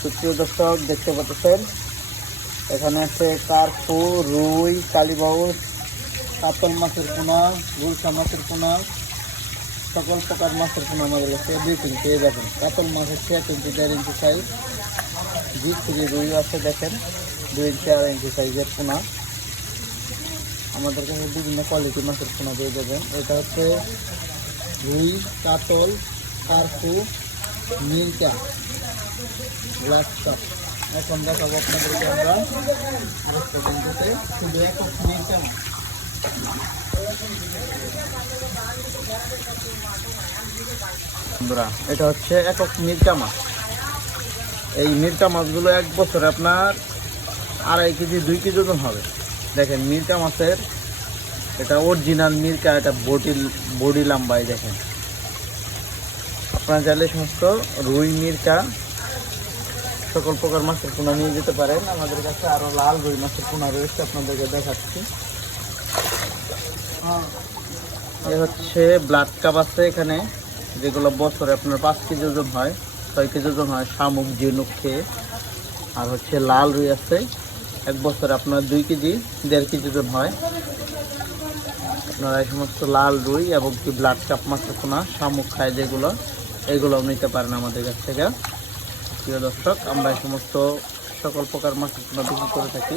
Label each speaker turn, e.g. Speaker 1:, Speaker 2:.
Speaker 1: সুপ্রিয় দর্শক, দেখতে পাচ্ছেন, এখানে আছে কার্পু, রুই কালীবাউস কাতল মাছের পোনা গুলশা মাছের পোনা, সকল প্রকার মাছের পোনা আমাদের কাছে দুই কেজি পেয়ে যাবেন। কাতল মাছ হচ্ছে এক ইঞ্চি, দেড় ইঞ্চি সাইজ দুই কেজি রুই আছে দেখেন, দুই ইঞ্চি, আড়াই ইঞ্চি সাইজের পোনা। আমাদের কাছে বিভিন্ন কোয়ালিটি মাছের পোনা পেয়ে যাবেন। এটা হচ্ছে রুই, কাতল, কার্পু মিল্কা গ্লাস এখন দেখাবো আপনাদেরকে আমরা শুধু বন্ধুরা, এটা হচ্ছে একক মির্কা মাছ। এই মির্কা মাছগুলো এক বছরে আপনার আড়াই কেজি, দুই কেজি ওজন হবে। দেখেন মির্কা মাছের এটা অরিজিনাল মির্কা এটা বডি বডি লাম্বাই দেখেন। আপনারা চাইলে সমস্ত রুই মির্কা সকল প্রকার মাছের পোনা নিয়ে যেতে পারেন। আমাদের কাছে আরও লাল রুই মাছের পোনা রয়েছে, আপনাদেরকে দেখাচ্ছি। এ হচ্ছে ব্লাড কাপ আছে এখানে, যেগুলো বছরে আপনার পাঁচ কেজি ওজন হয়, ছয় কেজি ওজন হয়, শামুক, ঝিনুক খেয়ে। আর হচ্ছে লাল রুই আছে, এক বছরে আপনার দুই কেজি, দেড় কেজি ওজন হয়। আপনারা এই সমস্ত লাল রুই এবং কি ব্লাড কাপ মাছের পোনা, শামুক খায় যেগুলো এগুলো নিতে পারেন আমাদের কাছ থেকে। প্রিয় দর্শক আমরা এই সমস্ত সকল প্রকার মাছ বিক্রি করে থাকি।